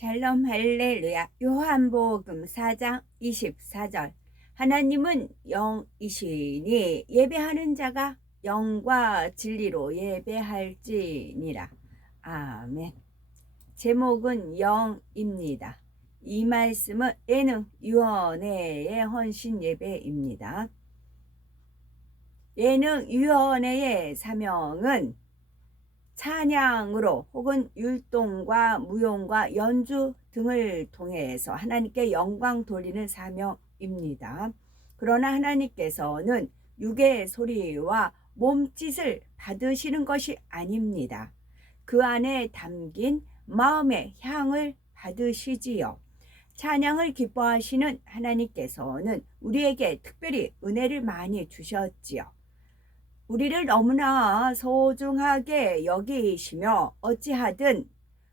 샬롬 할렐루야. 요한복음 4장 24절. 하나님은 영이시니 예배하는 자가 영과 진리로 예배할지니라. 아멘. 제목은 영입니다. 이 말씀은 예능위원회의 헌신 예배입니다. 예능위원회의 사명은 찬양으로 혹은 율동과 무용과 연주 등을 통해서 하나님께 영광 돌리는 사명입니다. 그러나 하나님께서는 육의 소리와 몸짓을 받으시는 것이 아닙니다. 그 안에 담긴 마음의 향을 받으시지요. 찬양을 기뻐하시는 하나님께서는 우리에게 특별히 은혜를 많이 주셨지요. 우리를 너무나 소중하게 여기시며 어찌하든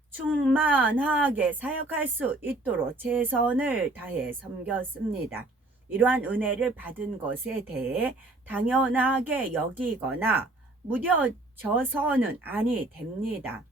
충만하게 사역할 수 있도록 최선을 다해 섬겼습니다. 이러한 은혜를 받은 것에 대해 당연하게 여기거나 무뎌져서는 아니 됩니다.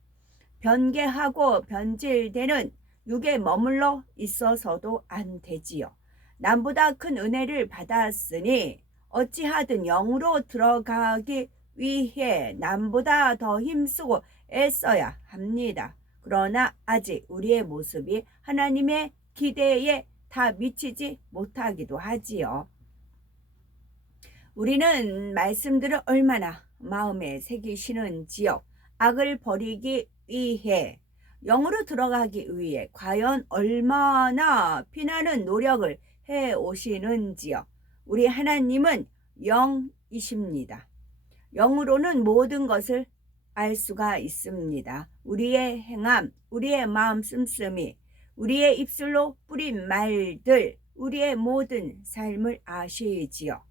변개하고 변질되는 육에 머물러 있어서도 안 되지요. 남보다 큰 은혜를 받았으니 어찌하든 영으로 들어가기 위해 남보다 더 힘쓰고 애써야 합니다. 그러나 아직 우리의 모습이 하나님의 기대에 다 미치지 못하기도 하지요. 우리는 말씀들을 얼마나 마음에 새기시는지요. 악을 버리기 위해, 영으로 들어가기 위해 과연 얼마나 피나는 노력을 해 오시는지요. 우리 하나님은 영이십니다. 영으로는 모든 것을 알 수가 있습니다. 우리의 행함, 우리의 마음 씀씀이, 우리의 입술로 뿌린 말들, 우리의 모든 삶을 아시지요.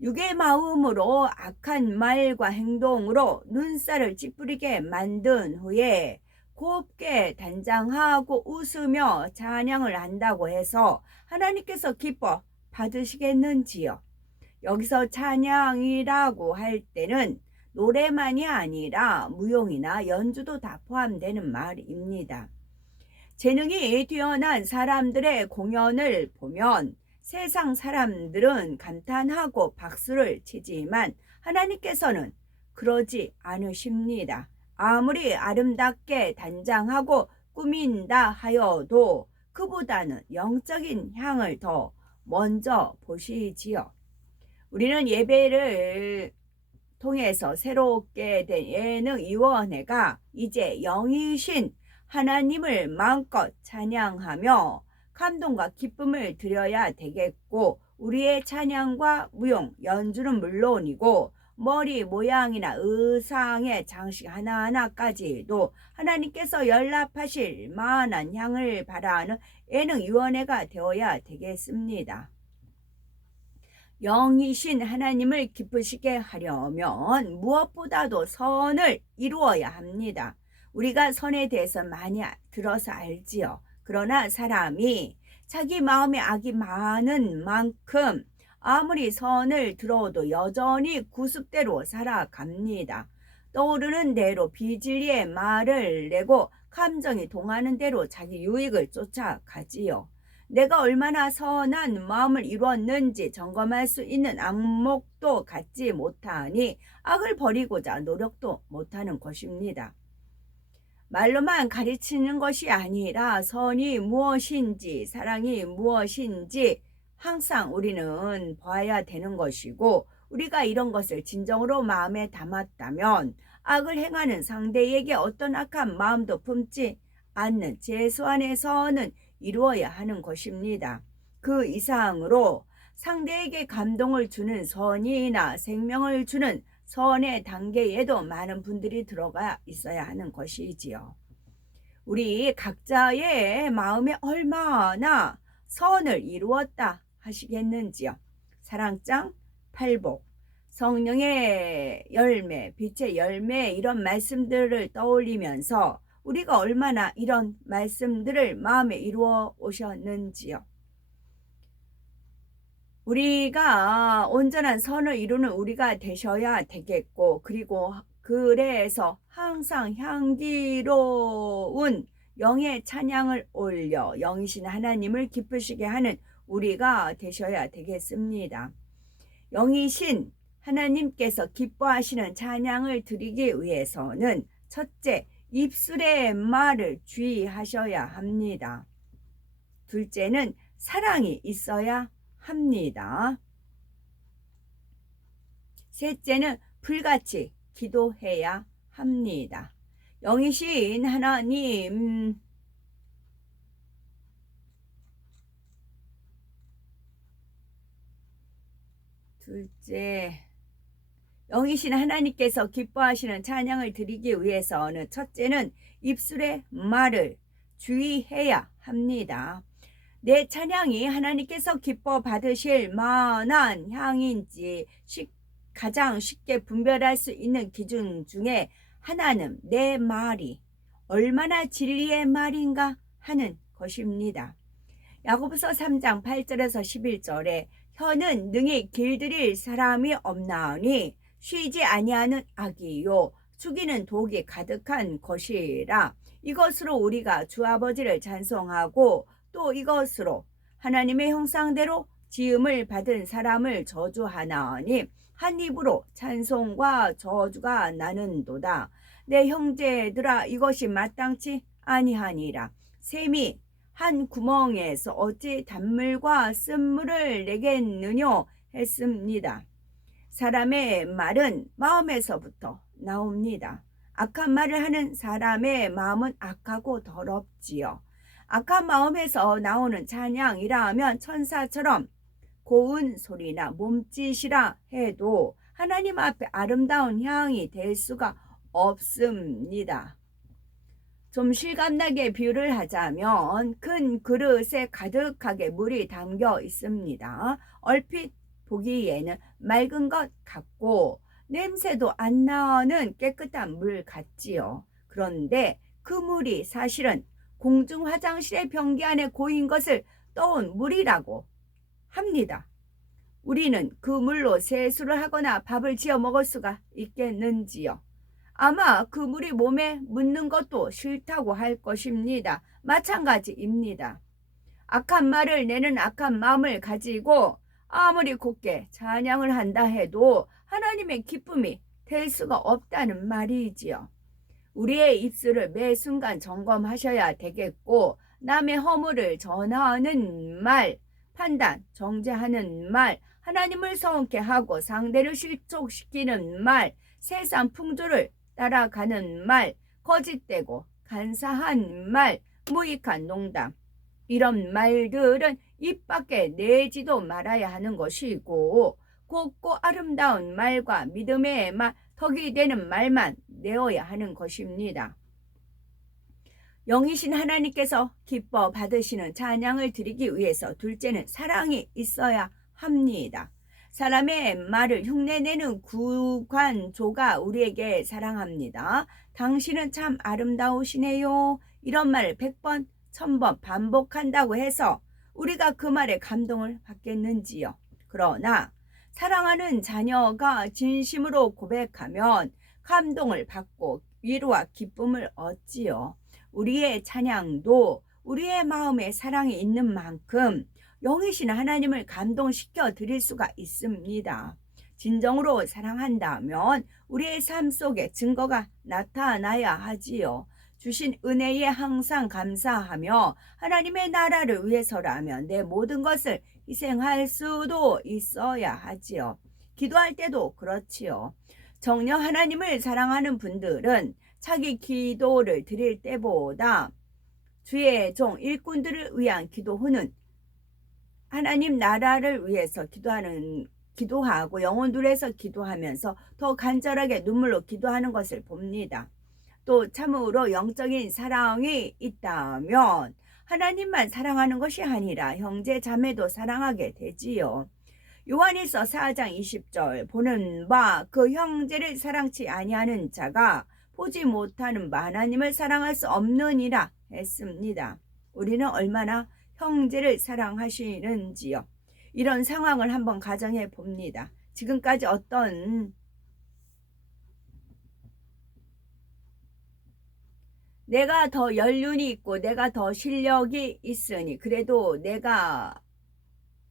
육의 마음으로 악한 말과 행동으로 눈살을 찌푸리게 만든 후에 곱게 단장하고 웃으며 찬양을 한다고 해서 하나님께서 기뻐 받으시겠는지요? 여기서 찬양이라고 할 때는 노래만이 아니라 무용이나 연주도 다 포함되는 말입니다. 재능이 뛰어난 사람들의 공연을 보면 세상 사람들은 감탄하고 박수를 치지만 하나님께서는 그러지 않으십니다. 아무리 아름답게 단장하고 꾸민다 하여도 그보다는 영적인 향을 더 먼저 보시지요. 우리는 예배를 통해서 새롭게 된 예능위원회가 이제 영이신 하나님을 마음껏 찬양하며 감동과 기쁨을 드려야 되겠고, 우리의 찬양과 무용, 연주는 물론이고 머리 모양이나 의상의 장식 하나하나까지도 하나님께서 연락하실 만한 향을 바라는 예능위원회가 되어야 되겠습니다. 영이신 하나님을 기쁘시게 하려면 무엇보다도 선을 이루어야 합니다. 우리가 선에 대해서 많이 들어서 알지요. 그러나 사람이 자기 마음에 악이 많은 만큼 아무리 선을 들어도 여전히 구습대로 살아갑니다. 떠오르는 대로 비진리의 말을 내고 감정이 동하는 대로 자기 유익을 쫓아가지요. 내가 얼마나 선한 마음을 이루었는지 점검할 수 있는 안목도 갖지 못하니 악을 버리고자 노력도 못하는 것입니다. 말로만 가르치는 것이 아니라 선이 무엇인지 사랑이 무엇인지 항상 우리는 봐야 되는 것이고, 우리가 이런 것을 진정으로 마음에 담았다면 악을 행하는 상대에게 어떤 악한 마음도 품지 않는 최소한의 선은 이루어야 하는 것입니다. 그 이상으로 상대에게 감동을 주는 선이나 생명을 주는 선의 단계에도 많은 분들이 들어가 있어야 하는 것이지요. 우리 각자의 마음에 얼마나 선을 이루었다 하시겠는지요. 사랑장 8복, 성령의 열매, 빛의 열매, 이런 말씀들을 떠올리면서 우리가 얼마나 이런 말씀들을 마음에 이루어 오셨는지요. 우리가 온전한 선을 이루는 우리가 되셔야 되겠고, 그리고 그래서 항상 향기로운 영의 찬양을 올려 영이신 하나님을 기쁘시게 하는 우리가 되셔야 되겠습니다. 영이신 하나님께서 기뻐하시는 찬양을 드리기 위해서는 첫째, 입술의 말을 주의하셔야 합니다. 둘째는 사랑이 있어야 합니다. 셋째는 불같이 기도해야 합니다. 영이신 하나님, 둘째, 영이신 하나님께서 기뻐하시는 찬양을 드리기 위해서는 첫째는 입술의 말을 주의해야 합니다. 내 찬양이 하나님께서 기뻐 받으실 만한 향인지 가장 쉽게 분별할 수 있는 기준 중에 하나는 내 말이 얼마나 진리의 말인가 하는 것입니다. 야고보서 3장 8절에서 11절에 혀는 능히 길들일 사람이 없나니 쉬지 아니하는 악이요 죽이는 독이 가득한 것이라. 이것으로 우리가 주 아버지를 찬송하고 또 이것으로 하나님의 형상대로 지음을 받은 사람을 저주하나니 한 입으로 찬송과 저주가 나는도다. 내 형제들아, 이것이 마땅치 아니하니라. 샘이 한 구멍에서 어찌 단물과 쓴물을 내겠느냐 했습니다. 사람의 말은 마음에서부터 나옵니다. 악한 말을 하는 사람의 마음은 악하고 더럽지요. 악한 마음에서 나오는 찬양이라 하면 천사처럼 고운 소리나 몸짓이라 해도 하나님 앞에 아름다운 향이 될 수가 없습니다. 좀 실감나게 비유를 하자면 큰 그릇에 가득하게 물이 담겨 있습니다. 얼핏 보기에는 맑은 것 같고 냄새도 안 나는 깨끗한 물 같지요. 그런데 그 물이 사실은 공중 화장실의 변기 안에 고인 것을 떠온 물이라고 합니다. 우리는 그 물로 세수를 하거나 밥을 지어 먹을 수가 있겠는지요? 아마 그 물이 몸에 묻는 것도 싫다고 할 것입니다. 마찬가지입니다. 악한 말을 내는 악한 마음을 가지고 아무리 곱게 찬양을 한다 해도 하나님의 기쁨이 될 수가 없다는 말이지요. 우리의 입술을 매 순간 점검하셔야 되겠고 남의 허물을 전하는 말, 판단, 정죄하는 말, 하나님을 서운케 하고 상대를 실족시키는 말, 세상 풍조를 따라가는 말, 거짓되고 간사한 말, 무익한 농담, 이런 말들은 입 밖에 내지도 말아야 하는 것이고 곱고 아름다운 말과 믿음의 말, 덕이 되는 말만 내어야 하는 것입니다. 영이신 하나님께서 기뻐 받으시는 찬양을 드리기 위해서 둘째는 사랑이 있어야 합니다. 사람의 말을 흉내내는 구관조가 우리에게 사랑합니다. 당신은 참 아름다우시네요. 이런 말을 100번, 1000번 반복한다고 해서 우리가 그 말에 감동을 받겠는지요? 그러나 사랑하는 자녀가 진심으로 고백하면 감동을 받고 위로와 기쁨을 얻지요. 우리의 찬양도 우리의 마음에 사랑이 있는 만큼 영이신 하나님을 감동시켜 드릴 수가 있습니다. 진정으로 사랑한다면 우리의 삶 속에 증거가 나타나야 하지요. 주신 은혜에 항상 감사하며 하나님의 나라를 위해서라면 내 모든 것을 희생할 수도 있어야 하지요. 기도할 때도 그렇지요. 정녕 하나님을 사랑하는 분들은 자기 기도를 드릴 때보다 주의 종 일꾼들을 위한 기도 후는 하나님 나라를 위해서 기도하고 영혼들에서 기도하면서 더 간절하게 눈물로 기도하는 것을 봅니다. 또 참으로 영적인 사랑이 있다면 하나님만 사랑하는 것이 아니라 형제 자매도 사랑하게 되지요. 요한일서 4장 20절 보는 바 그 형제를 사랑치 아니하는 자가 보지 못하는 바 하나님을 사랑할 수 없느니라 했습니다. 우리는 얼마나 형제를 사랑하시는지요. 이런 상황을 한번 가정해 봅니다. 지금까지 어떤 내가 더 연륜이 있고 내가 더 실력이 있으니 그래도 내가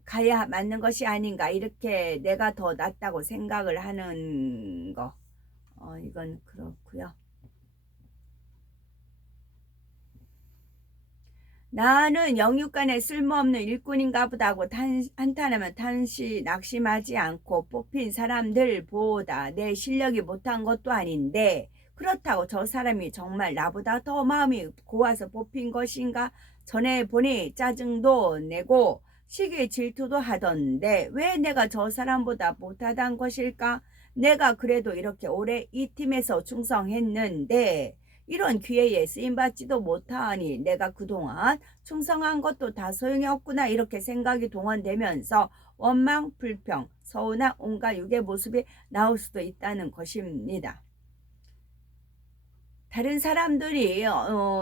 가야 맞는 것이 아닌가 이렇게 내가 더 낫다고 생각을 하는 거. 이건 그렇고요. 나는 영육간에 쓸모없는 일꾼인가 보다 하고 한탄하면 낙심하지 않고 뽑힌 사람들보다 내 실력이 못한 것도 아닌데 그렇다고 저 사람이 정말 나보다 더 마음이 고와서 뽑힌 것인가? 전에 보니 짜증도 내고 시기에 질투도 하던데 왜 내가 저 사람보다 못하단 것일까? 내가 그래도 이렇게 오래 이 팀에서 충성했는데 이런 기회에 쓰임받지도 못하니 내가 그동안 충성한 것도 다 소용이 없구나 이렇게 생각이 동원되면서 원망, 불평, 서운한 온갖 육의 모습이 나올 수도 있다는 것입니다. 다른 사람들이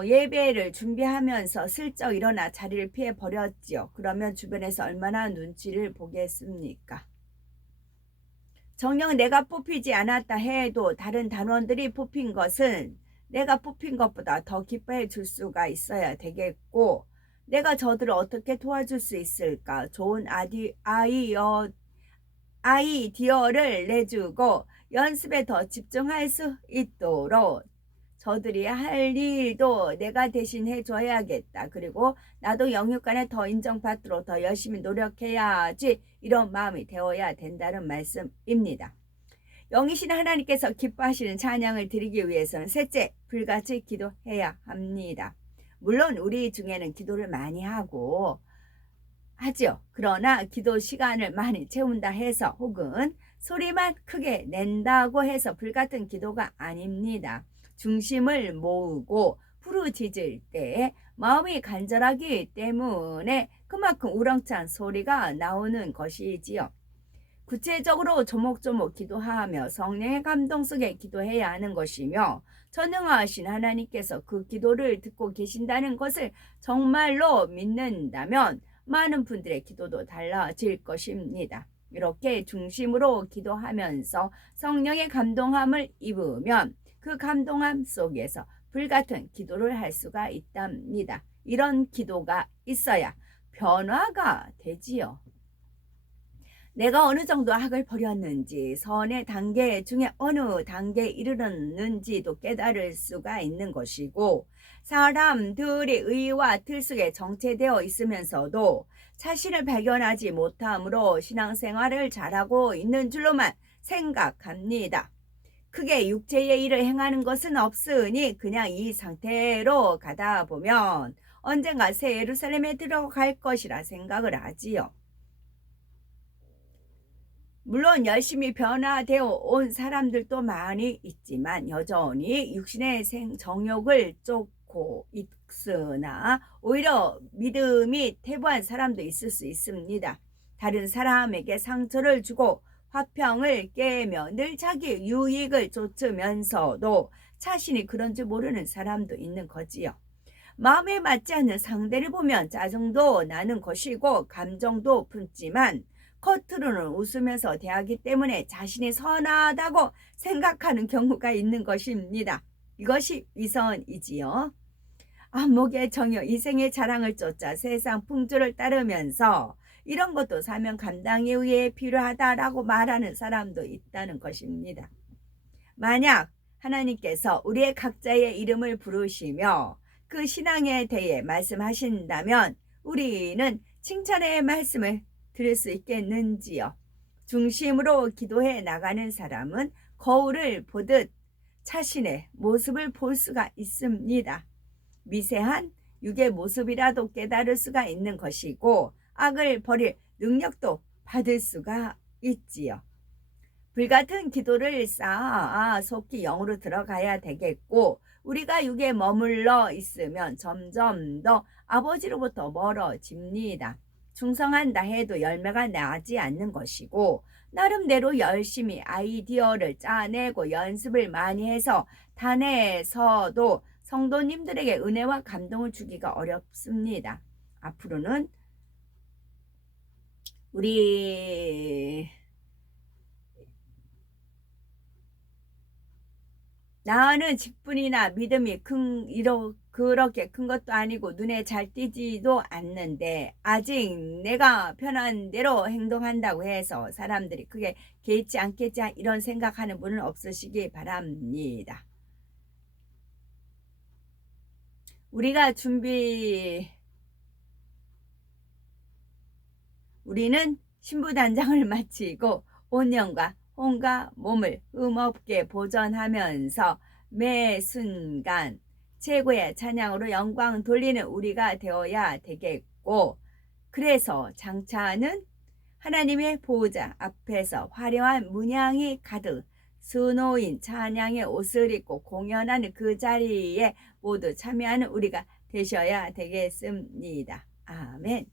예배를 준비하면서 슬쩍 일어나 자리를 피해 버렸지요. 그러면 주변에서 얼마나 눈치를 보겠습니까? 정녕 내가 뽑히지 않았다 해도 다른 단원들이 뽑힌 것은 내가 뽑힌 것보다 더 기뻐해 줄 수가 있어야 되겠고 내가 저들을 어떻게 도와줄 수 있을까? 좋은 아이디어를 내주고 연습에 더 집중할 수 있도록 저들이 할 일도 내가 대신 해줘야겠다. 그리고 나도 영육간에 더 인정받도록 더 열심히 노력해야지 이런 마음이 되어야 된다는 말씀입니다. 영이신 하나님께서 기뻐하시는 찬양을 드리기 위해서는 셋째, 불같이 기도해야 합니다. 물론 우리 중에는 기도를 많이 하고 하죠. 그러나 기도 시간을 많이 채운다 해서 혹은 소리만 크게 낸다고 해서 불같은 기도가 아닙니다. 중심을 모으고 부르짖을 때 마음이 간절하기 때문에 그만큼 우렁찬 소리가 나오는 것이지요. 구체적으로 조목조목 기도하며 성령의 감동 속에 기도해야 하는 것이며 전능하신 하나님께서 그 기도를 듣고 계신다는 것을 정말로 믿는다면 많은 분들의 기도도 달라질 것입니다. 이렇게 중심으로 기도하면서 성령의 감동함을 입으면 그 감동함 속에서 불같은 기도를 할 수가 있답니다. 이런 기도가 있어야 변화가 되지요. 내가 어느 정도 악을 버렸는지 선의 단계 중에 어느 단계에 이르렀는지도 깨달을 수가 있는 것이고 사람들이 의와 틀 속에 정체되어 있으면서도 자신을 발견하지 못함으로 신앙생활을 잘하고 있는 줄로만 생각합니다. 크게 육체의 일을 행하는 것은 없으니 그냥 이 상태로 가다 보면 언젠가 새 예루살렘에 들어갈 것이라 생각을 하지요. 물론 열심히 변화되어 온 사람들도 많이 있지만 여전히 육신의 정욕을 쫓고 있으나 오히려 믿음이 퇴보한 사람도 있을 수 있습니다. 다른 사람에게 상처를 주고 화평을 깨며 늘 자기 유익을 쫓으면서도 자신이 그런 줄 모르는 사람도 있는 거지요. 마음에 맞지 않는 상대를 보면 짜증도 나는 것이고 감정도 품지만 겉으로는 웃으면서 대하기 때문에 자신이 선하다고 생각하는 경우가 있는 것입니다. 이것이 위선이지요. 안목의 정욕, 이생의 자랑을 쫓아 세상 풍조를 따르면서 이런 것도 사명 감당에 의해 필요하다라고 말하는 사람도 있다는 것입니다. 만약 하나님께서 우리의 각자의 이름을 부르시며 그 신앙에 대해 말씀하신다면 우리는 칭찬의 말씀을 들을 수 있겠는지요. 중심으로 기도해 나가는 사람은 거울을 보듯 자신의 모습을 볼 수가 있습니다. 미세한 육의 모습이라도 깨달을 수가 있는 것이고 악을 버릴 능력도 받을 수가 있지요. 불같은 기도를 쌓아 속히 영으로 들어가야 되겠고 우리가 육에 머물러 있으면 점점 더 아버지로부터 멀어집니다. 충성한다 해도 열매가 나지 않는 것이고 나름대로 열심히 아이디어를 짜내고 연습을 많이 해서 단에서도 성도님들에게 은혜와 감동을 주기가 어렵습니다. 앞으로는 우리 나는 직분이나 믿음이 그렇게 큰 것도 아니고 눈에 잘 띄지도 않는데 아직 내가 편한 대로 행동한다고 해서 사람들이 크게 개의치 않겠지 이런 생각하는 분은 없으시기 바랍니다. 우리가 우리는 신부단장을 마치고 온 영과 혼과 몸을 흠없게 보존하면서 매 순간 최고의 찬양으로 영광 돌리는 우리가 되어야 되겠고, 그래서 장차는 하나님의 보호자 앞에서 화려한 문양이 가득 수놓인 찬양의 옷을 입고 공연하는 그 자리에 모두 참여하는 우리가 되셔야 되겠습니다. 아멘.